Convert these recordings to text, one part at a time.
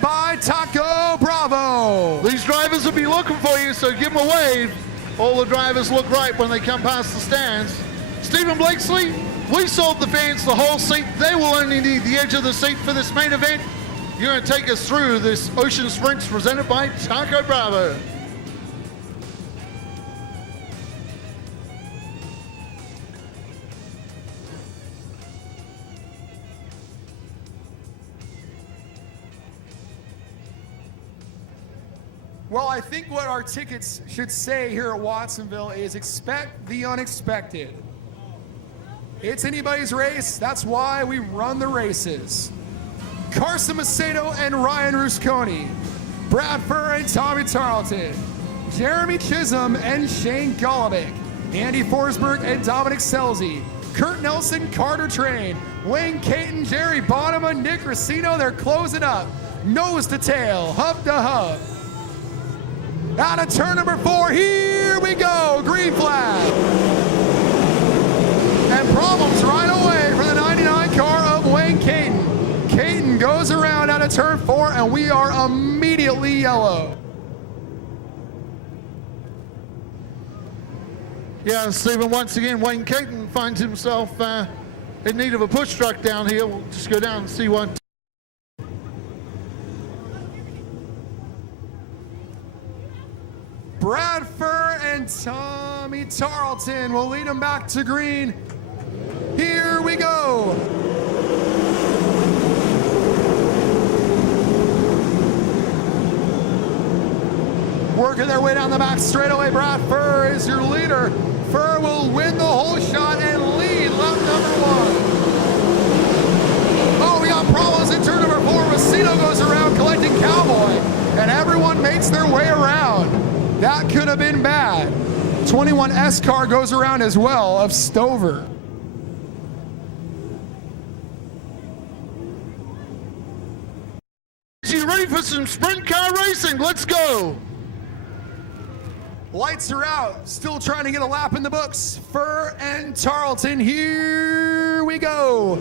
led by Taco Bravo. These drivers will be looking for you, so give them a wave. All the drivers look right when they come past the stands. Stephen Blakesley, we sold the fans the whole seat. They will only need the edge of the seat for this main event. You're going to take us through this Ocean Sprints presented by Taco Bravo. Well, I think what our tickets should say here at Watsonville is expect the unexpected. It's anybody's race. That's why we run the races. Carson Macedo and Ryan Rusconi, Brad Furr and Tommy Tarleton, Jeremy Chisholm and Shane Golovic, Andy Forsberg and Dominic Selzy, Kurt Nelson, Carter Train, Wayne Caton, Jerry Bonema, Nick Racino. They're closing up. Nose to tail, hub to hub. Out of turn number 4, here we go, green flag. And problems right away for the 99 car of Wayne Caton. Caton goes around out of turn 4, and we are immediately yellow. Yeah, Stephen, once again, Wayne Caton finds himself in need of a push truck down here. We'll just go down and see one. Brad Furr and Tommy Tarleton will lead him back to green. Here we go. Working their way down the back straightaway. Brad Furr is your leader. Furr will win the whole shot and lead lap number 1. Oh, we got problems in turn number 4. Racino goes around collecting Cowboy, and everyone makes their way around. That could have been bad. 21S car goes around as well of Stover. You ready for some sprint car racing? Let's go. Lights are out. Still trying to get a lap in the books. Furr and Tarleton. Here we go.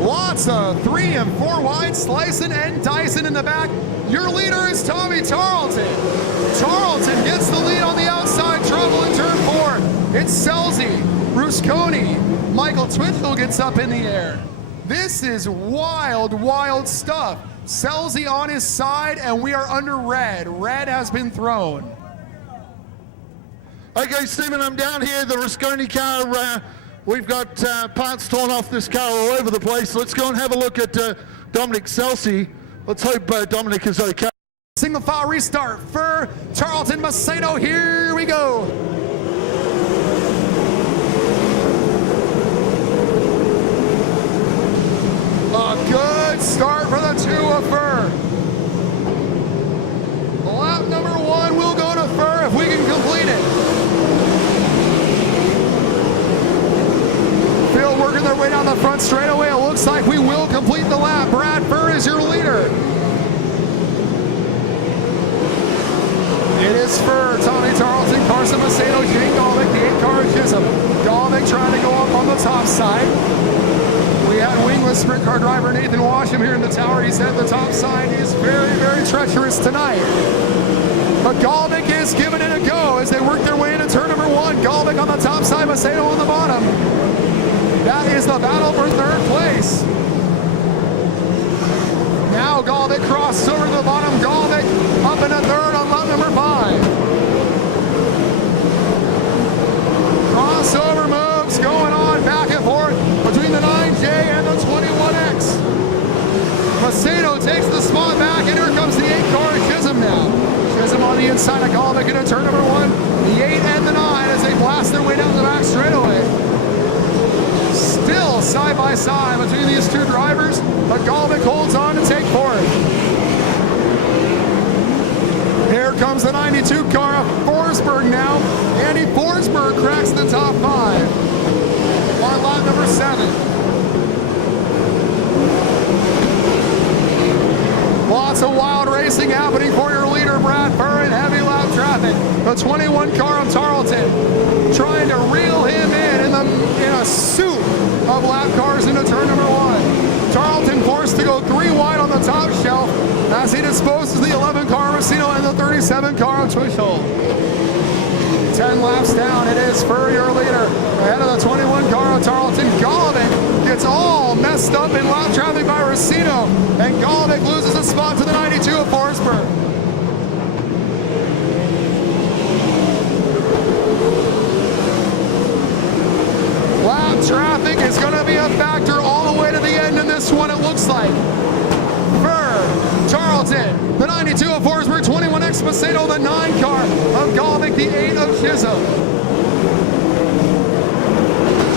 Lots of 3 and 4 wide, slicing and dicing in the back. Your leader is Tommy Tarleton. Tarleton gets the lead on the outside, trouble in turn 4. It's Selzy, Rusconi, Michael Twitchell gets up in the air. This is wild, wild stuff. Selzy on his side, and we are under red. Red has been thrown. Okay, Stephen, I'm down here. The Rusconi car, we've got parts torn off this car all over the place. Let's go and have a look at Dominic Selzy. Let's hope Dominic is okay. Single file restart. Furr, Tarleton, Macedo, here we go. A good start for the 2 of Furr. Lap number 1 will go to Furr if we can complete it. Field working their way down the front straightaway. It looks like we will complete the lap. Brad Furr is your leader. It is Furr, Tommy Tarleton, Carson Macedo, Shane Golovic, the 8 car Chisholm. Golovic trying to go up on the top side. We had wingless sprint car driver Nathan Washam here in the tower. He said the top side is very, very treacherous tonight. But Golovic is giving it a go as they work their way into turn number 1. Golovic on the top side, Macedo on the bottom. That is the battle for 3rd place. Now Golovic crosses over to the bottom. Golovic up into 3rd on lap number 5. Crossover moves going on back and forth between the 9J and the 21X. Macedo takes the spot back, and here comes the 8 car Chisholm now. Chisholm on the inside of Golovic into turn number 1. The 8 and the 9 as they blast their way down the back straightaway. Still side by side between these 2 drivers, but Golovic holds on to take 4th. Here comes the 92 car of Forsberg now. Andy Forsberg cracks the top 5 on lap number 7. Lots of wild racing happening for your leader, Brad Furr, in heavy lap traffic. The 21 car of Tarleton trying to reel on the top shelf as he disposes the 11 car of Racino and the 37 car of Twitchell. 10 laps down, it is Furr, your leader, ahead of the 21 car of Tarleton. Golovic gets all messed up in lap traffic by Racino, and Golovic loses a spot to the 92 of Forsberg. Lap traffic is going to be a factor all the way to the end in this one, it looks like. Furr, Tarleton, the 92 of Forsberg, 21X Macedo, the 9 car of Golovic, the 8 of Chisholm.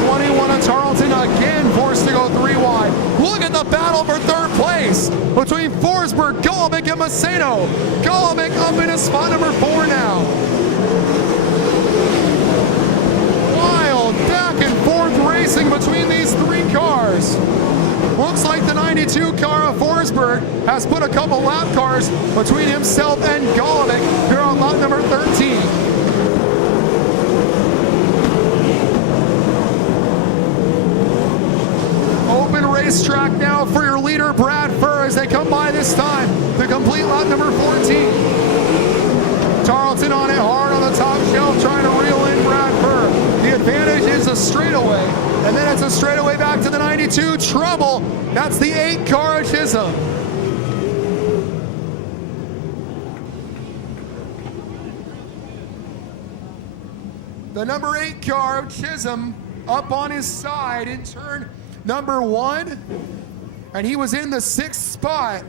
21 of Tarleton again forced to go 3 wide. Look at the battle for third place between Forsberg, Golovic, and Macedo. Golovic up in his spot number 4 now. Wild back and forth racing between these 3 cars. Looks like the 92 car of Forsberg has put a couple lap cars between himself and Golovic here on lap number 13. Open racetrack now for your leader, Brad Furr, as they come by this time to complete lap number 14. Tarleton on it hard on the top shelf, trying to reel in Brad Furr. The advantage is a straightaway, and then it's a straightaway back to the 92. Trouble. That's the 8 car of Chisholm. The number 8 car of Chisholm up on his side in turn number 1, and he was in the 6th spot.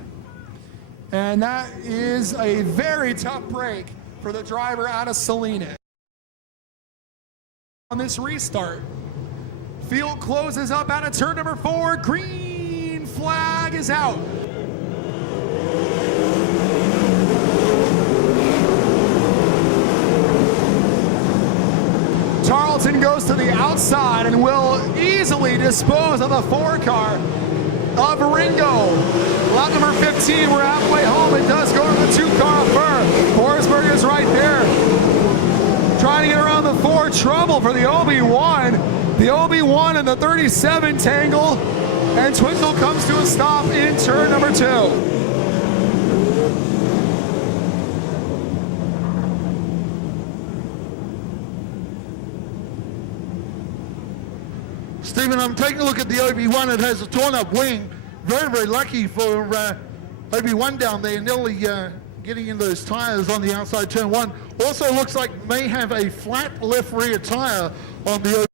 And that is a very tough break for the driver out of Salinas. On this restart, field closes up out of turn number 4. Green flag is out. Tarleton goes to the outside and will easily dispose of the 4 car of Ringo. Lap number 15, we're halfway home. It does go to the 2 car of Furr. Forsberg is right there, trying to get around the 4. Trouble for the OB1. The OB1 and the 37 tangle, and Twitchell comes to a stop in turn number 2. Stephen, I'm taking a look at the OB1. It has a torn up wing. Very, very lucky for OB1 down there, nearly getting in those tires on the outside turn 1. Also looks like may have a flat left rear tire on the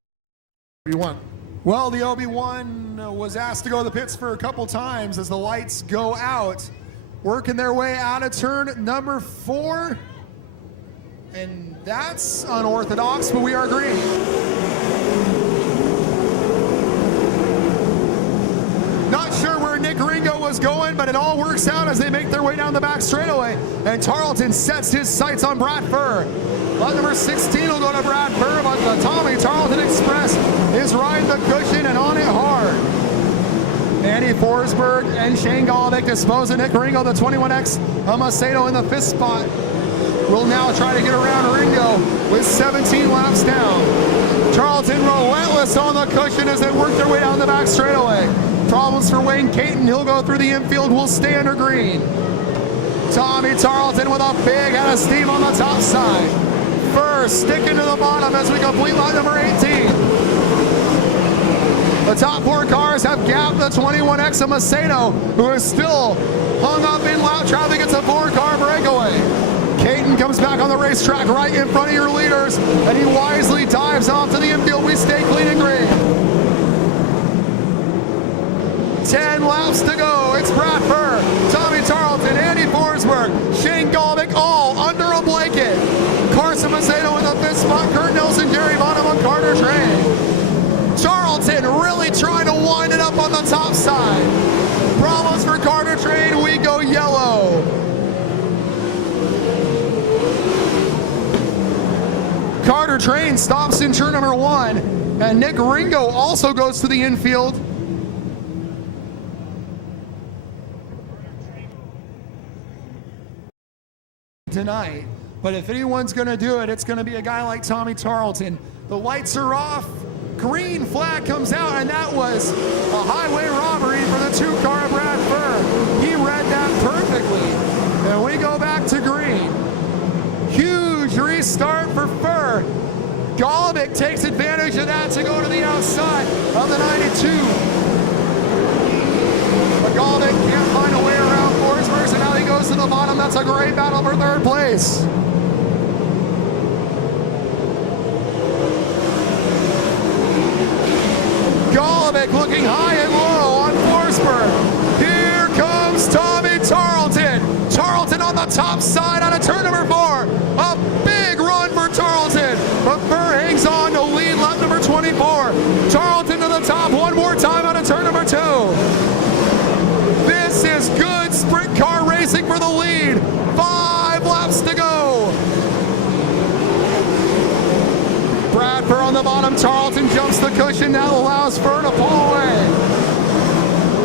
OB1. Well, the OB1 was asked to go to the pits for a couple times as the lights go out, working their way out of turn number 4. And that's unorthodox, but we are green. Not sure where Nick Ringo was going, but it all works out as they make their way down the back straightaway. And Tarleton sets his sights on Brad Furr. Lap number 16 will go to Brad Furr, but the Tommy Tarleton Express is riding the cushion and on it hard. Andy Forsberg and Shane Golovic dispose of Nick Ringo, the 21X of Macedo in the 5th spot. Will now try to get around Ringo with 17 laps down. Tarleton relentless on the cushion as they work their way down the back straightaway. Problems for Wayne Caton. He'll go through the infield. Will stay under green. Tommy Tarleton with a big head of steam on the top side. Furr sticking to the bottom as we complete lap number 18. The top 4 cars have gapped the 21X of Macedo, who is still hung up in lap traffic. It's a 4-car breakaway. Caton comes back on the racetrack right in front of your leaders, and he wisely dives off to the infield. We stay clean and green. 10 laps to go. It's Brad Furr, Tommy Tarleton, Andy Forsberg, Shane Golovic, all under a blanket. Carson Macedo in the 5th spot. Kurt Nelson, Jerry Bonham on Carter Train. Tarleton really trying to wind it up on the top side. Problems for Carter Train. We go yellow. Carter Train stops in turn number 1, and Nick Ringo also goes to the infield. Tonight, but if anyone's going to do it, it's going to be a guy like Tommy Tarleton. The lights are off. green flag comes out, and that was a highway robbery for the 2-car of Brad Furr. He read that perfectly. And we go back to green. Huge restart for Furr. Golovic takes advantage of that to go to the outside of the 92. But Golovic can't find a way around Forsberg, so now he goes to the bottom. That's a great battle for third place. Golovic looking high and low on Forsberg. Here comes Tommy Tarleton. Tarleton on the top side out of turn number 4. A big run for Tarleton, but Furr hangs on to lead lap number 24. Tarleton to the top one more time out of turn number 2. This is good sprint car racing for the lead. 5 laps to go. Brad Furr on the bottom. Tarleton jumps the cushion. That allows Furr to pull away.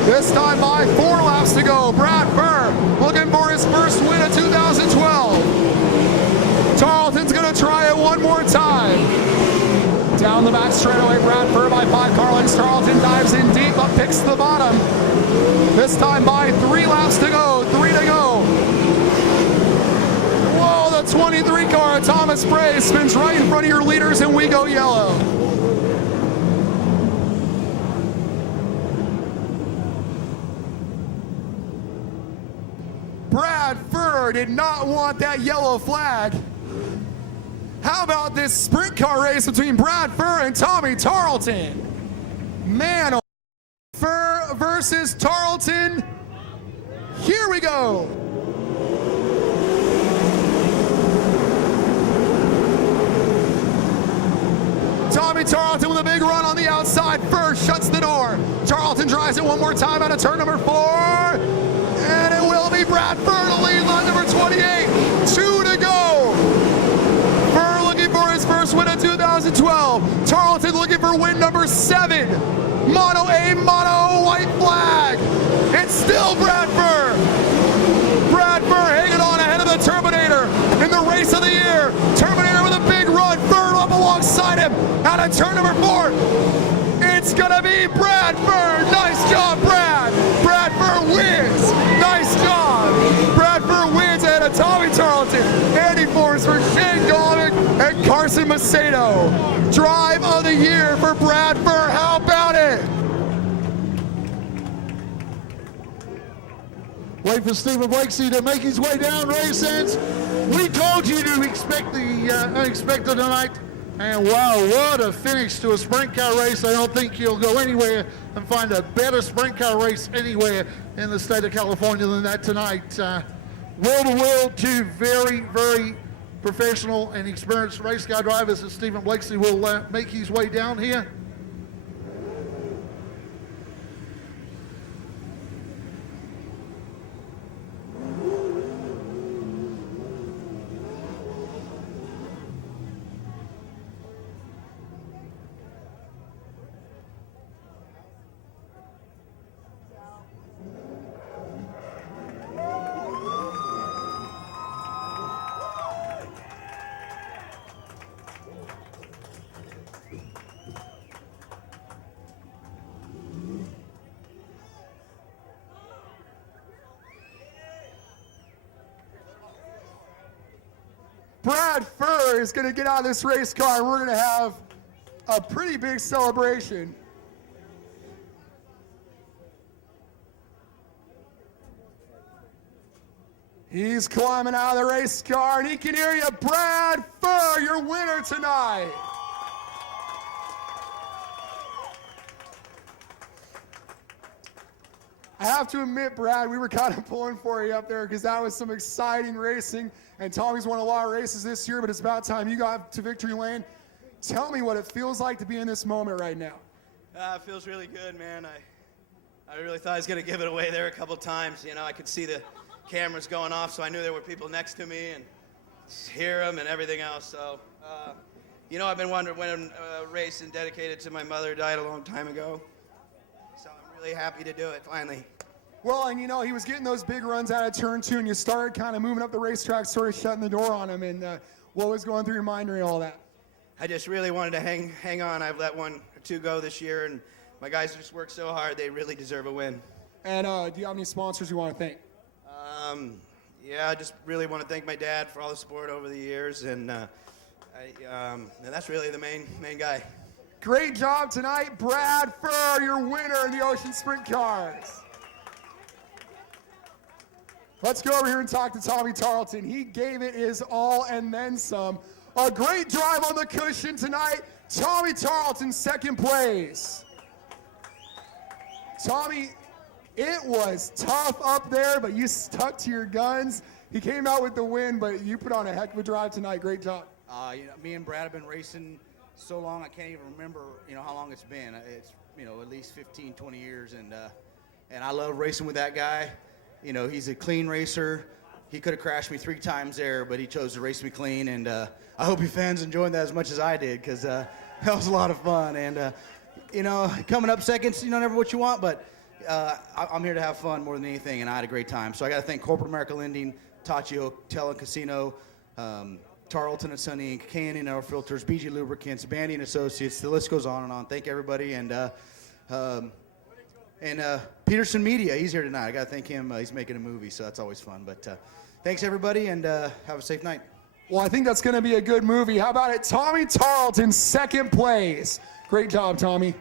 This time by 4 laps to go. Brad Furr looking for his first win of 2012. Tarleton's going to try it one more time. Down the back straightaway, Brad Furr by 5 car lengths. Tarleton dives in deep, but picks the bottom. This time by 3 laps to go. 3 to go. Whoa, the 23 car of Thomas Spray spins right in front of your leaders, and we go yellow. Brad Furr did not want that yellow flag. How about this sprint car race between Brad Furr and Tommy Tarleton? Man, Furr versus Tarleton. Here we go. Tommy Tarleton with a big run on the outside. Furr shuts the door. Tarleton drives it one more time out of turn number 4. And it will be Brad Furr to lead line number 28. 2 to go. Furr looking for his first win of 2012. Tarleton looking for win number 7. Mono A, mono white flag. It's still Brad Furr. Brad Furr hanging on ahead of the Terminator in the race of the year. Terminator with a big run. Furr up alongside him out of turn number 4. It's gonna be Brad Furr. Nice job, Brad. Brad Furr wins. Nice job. Brad Furr wins ahead of Tommy Tarleton, Andy Forsberg, Shane Golovic, and Carson Macedo. Drive of the year for Brad Furr. How about it? Wait for Stephen Blakeslee to make his way down, race ends. We told you to expect the unexpected tonight. And wow, what a finish to a sprint car race. I don't think you'll go anywhere and find a better sprint car race anywhere in the state of California than that tonight. World to world, 2 very, very professional and experienced race car drivers, as Stephen Blakeslee will make his way down here. Brad Furr is going to get out of this race car, and we're going to have a pretty big celebration. He's climbing out of the race car, and he can hear you. Brad Furr, your winner tonight. I have to admit, Brad, we were kind of pulling for you up there because that was some exciting racing. And Tommy's won a lot of races this year, but it's about time you got to victory lane. Tell me what it feels like to be in this moment right now. It feels really good, man. I really thought I was going to give it away there a couple times. You know, I could see the cameras going off, so I knew there were people next to me and hear them and everything else. So, you know, I've been wanting to win a race and dedicated to my mother, died a long time ago. So I'm really happy to do it, finally. Well, and you know, he was getting those big runs out of turn 2, and you started kind of moving up the racetrack, sort of shutting the door on him. And what was going through your mind during all that? I just really wanted to hang on. I've let one or two go this year, and my guys just worked so hard. They really deserve a win. And do you have any sponsors you want to thank? Yeah, I just really want to thank my dad for all the support over the years, and that's really the main guy. Great job tonight, Brad Furr, your winner in the Ocean Sprint Cars. Let's go over here and talk to Tommy Tarleton. He gave it his all and then some. A great drive on the cushion tonight. Tommy Tarleton, second place. Tommy, it was tough up there, but you stuck to your guns. He came out with the win, but you put on a heck of a drive tonight. Great job. Me and Brad have been racing so long, I can't even remember, how long it's been. It's, at least 15, 20 years, and I love racing with that guy. He's a clean racer. He could have crashed me 3 times there, but he chose to race me clean, and I hope you fans enjoyed that as much as I did, because that was a lot of fun. And, coming up seconds, never what you want, but I'm here to have fun more than anything, and I had a great time. So I got to thank Corporate America Lending, Tachi Hotel and Casino, Tarleton and Sonny Inc., K&N Air Filters, BG Lubricants, Bandy and Associates. The list goes on and on. Thank everybody. And Peterson Media, he's here tonight. I got to thank him. He's making a movie, so that's always fun. But thanks, everybody, and have a safe night. Well, I think that's going to be a good movie. How about it? Tommy Tarleton, second place. Great job, Tommy.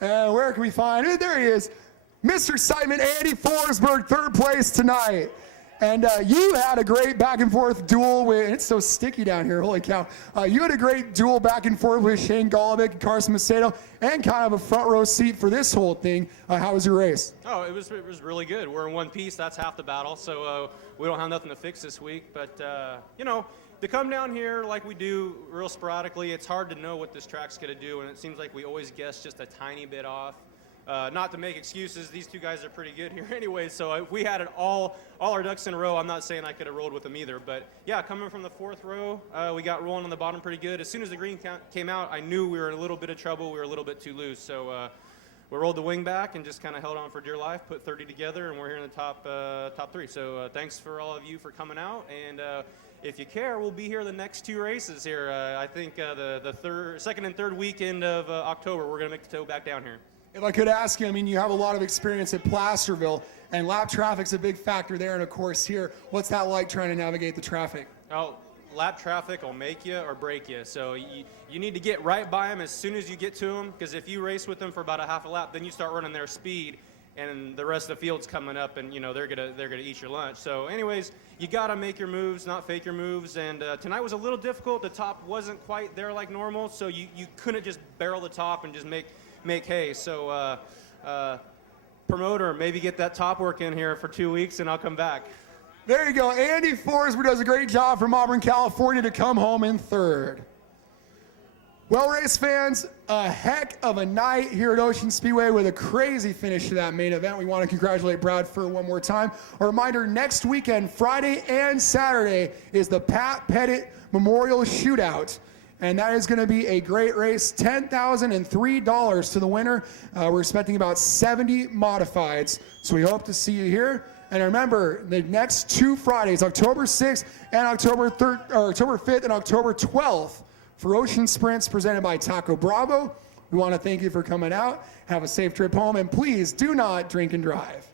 And where can we find it? There he is. Mr. Simon, Andy Forsberg, third place tonight. And you had a great back and forth duel with, it's so sticky down here, holy cow. You had a great duel back and forth with Shane Golovic and Carson Macedo, and kind of a front row seat for this whole thing. How was your race? Oh, it was really good. We're in one piece, that's half the battle, so we don't have nothing to fix this week. But, to come down here like we do real sporadically, it's hard to know what this track's going to do, and it seems like we always guess just a tiny bit off. Not to make excuses, these two guys are pretty good here anyway, so if we had it all our ducks in a row, I'm not saying I could have rolled with them either. But yeah, coming from the 4th row, we got rolling on the bottom pretty good. As soon as the green came out, I knew we were in a little bit of trouble. We were a little bit too loose, so we rolled the wing back and just kind of held on for dear life, put 30 together, and we're here in the top 3. So thanks for all of you for coming out, and if you care, we'll be here the next 2 races here. I think the second and third weekend of October, we're going to make the tow back down here. If I could ask you, you have a lot of experience at Placerville, and lap traffic's a big factor there, and of course here. What's that like trying to navigate the traffic? Oh, lap traffic will make you or break you. So you need to get right by them as soon as you get to them, because if you race with them for about a half a lap, then you start running their speed, and the rest of the field's coming up, and they're gonna eat your lunch. So anyways, you gotta make your moves, not fake your moves. And tonight was a little difficult. The top wasn't quite there like normal, so you couldn't just barrel the top and just make hay. So promoter, maybe get that top work in here for 2 weeks and I'll come back. There you go. Andy Forsberg does a great job from Auburn, California to come home in 3rd. Well, race fans, a heck of a night here at Ocean Speedway with a crazy finish to that main event. We want to congratulate Brad Furr one more time. A reminder, next weekend, Friday and Saturday, is the Pat Pettit Memorial Shootout. And that is going to be a great race, $10,003 to the winner. We're expecting about 70 modifieds, so we hope to see you here. And remember, the next 2 Fridays, October 6th and October 5th and October 12th, for Ocean Sprints presented by Taco Bravo. We want to thank you for coming out. Have a safe trip home, and please do not drink and drive.